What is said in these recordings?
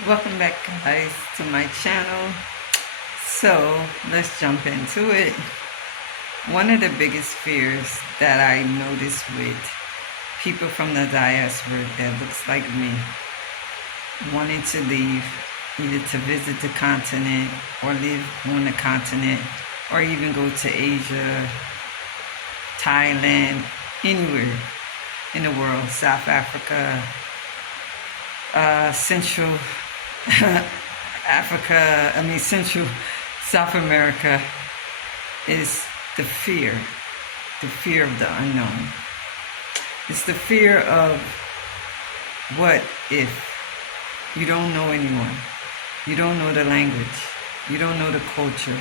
Welcome back, guys, to my channel. So let's jump into it. One of the biggest fears that I notice with people from the diaspora that looks like me wanting to leave, either to visit the continent or live on the continent, or even go to Asia, Thailand, anywhere in the world, South Africa, Central Central South America, is the fear of the unknown. It's the fear of what if you don't know anyone, you don't know the language, you don't know the culture,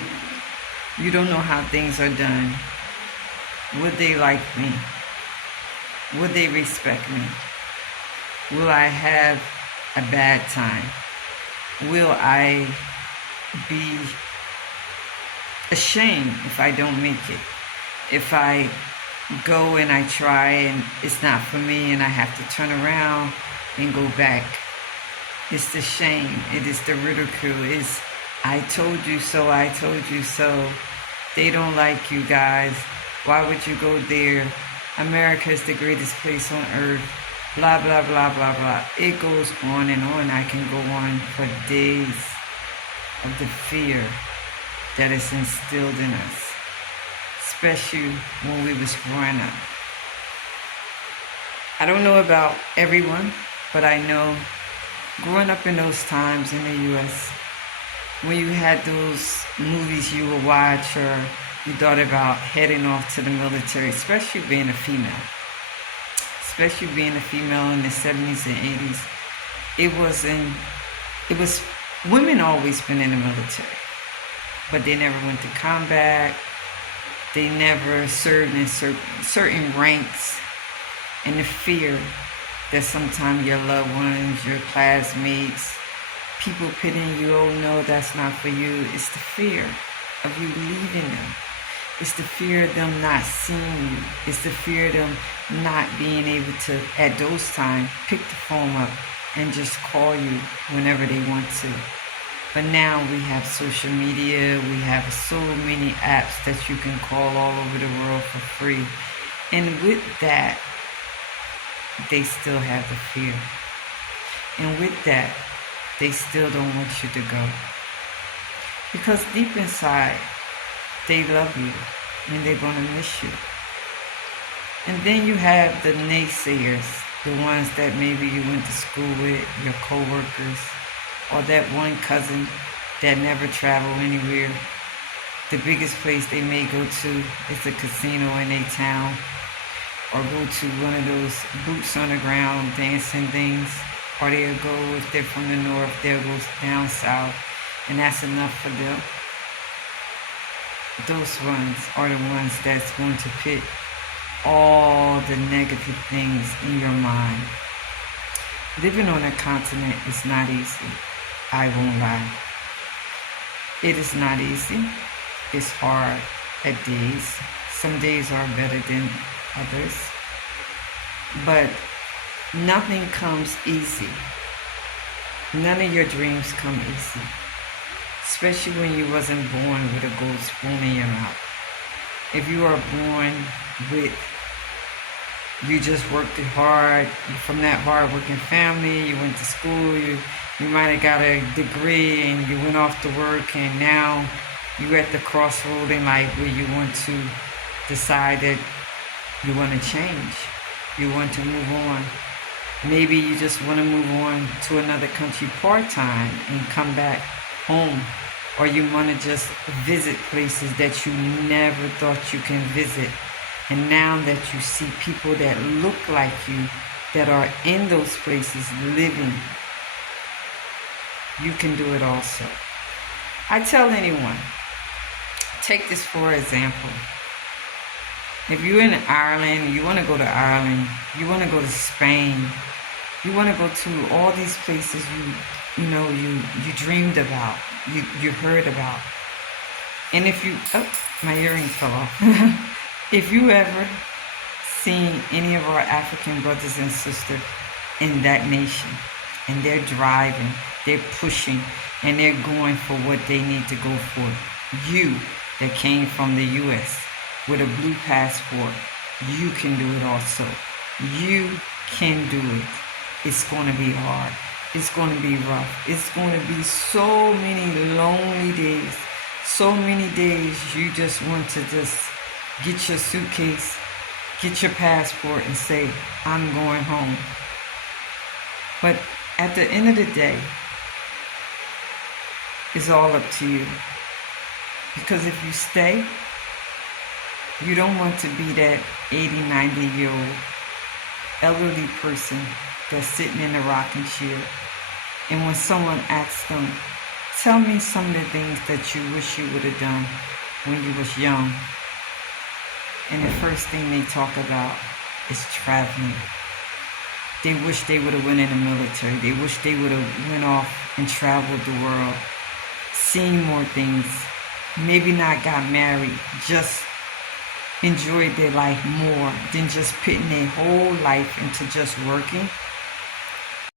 you don't know how things are done. Would they like me? Would they respect me? Will I have a bad time? Will I be ashamed if I don't make it? If I go and I try and it's not for me and I have to turn around and go back. It's the shame. It is the ridicule. It's I told you so, I told you so. They don't like you guys. Why would you go there? America is the greatest place on earth. Blah, blah, blah, blah, blah. It goes on and on. I can go on for days of the fear that is instilled in us, especially when we was growing up. I don't know about everyone, but I know growing up in those times in the U.S., when you had those movies you would watch or you thought about heading off to the military, especially being a female. Especially being a female in the 70s and 80s, it was, women always been in the military, but they never went to combat, they never served in certain ranks, and the fear that sometimes your loved ones, your classmates, people pitying you, oh no, that's not for you. It's the fear of you leaving them. It's the fear of them not seeing you. It's the fear of them not being able to, at those times, pick the phone up and just call you whenever they want to. But now we have social media. We have so many apps that you can call all over the world for free. And with that, they still have the fear. And with that, they still don't want you to go. Because deep inside, they love you and they're going to miss you. And then you have the naysayers, the ones that maybe you went to school with, your co-workers, or that one cousin that never traveled anywhere. The biggest place they may go to is a casino in their town, or go to one of those boots on the ground dancing things, or they'll go, if they're from the north, they'll go down south, and that's enough for them. Those ones are the ones that's going to put all the negative things in your mind. Living on a continent is not easy. I won't lie. It is not easy. It's hard at days. Some days are better than others. But nothing comes easy. None of your dreams come easy. Especially when you wasn't born with a gold spoon in your mouth. If you are born with, you just worked hard, you're from that hard-working family, you went to school, you might have got a degree and you went off to work, and now you're at the crossroad in life where you want to decide that you want to change, you want to move on. Maybe you just want to move on to another country part-time and come back home, or you want to just visit places that you never thought you can visit. And now that you see people that look like you, that are in those places living, you can do it also. I tell anyone, take this for example. If you're in Ireland, you want to go to Ireland, you want to go to Spain, you want to go to all these places you dreamed about, you heard about. And if you, my earrings fell off. If you ever seen any of our African brothers and sisters in that nation, and they're driving, they're pushing, and they're going for what they need to go for. You that came from the U.S. with a blue passport, you can do it also. You can do it. It's going to be hard. It's going to be rough. It's going to be so many lonely days. So many days you just want to just get your suitcase, get your passport, and say, I'm going home. But at the end of the day, it's all up to you. Because if you stay, you don't want to be that 80, 90-year-old elderly person that's sitting in a rocking chair. And when someone asks them, tell me some of the things that you wish you would have done when you was young. And the first thing they talk about is traveling. They wish they would have went in the military. They wish they would have went off and traveled the world, seen more things, maybe not got married, just enjoyed their life more than just putting their whole life into just working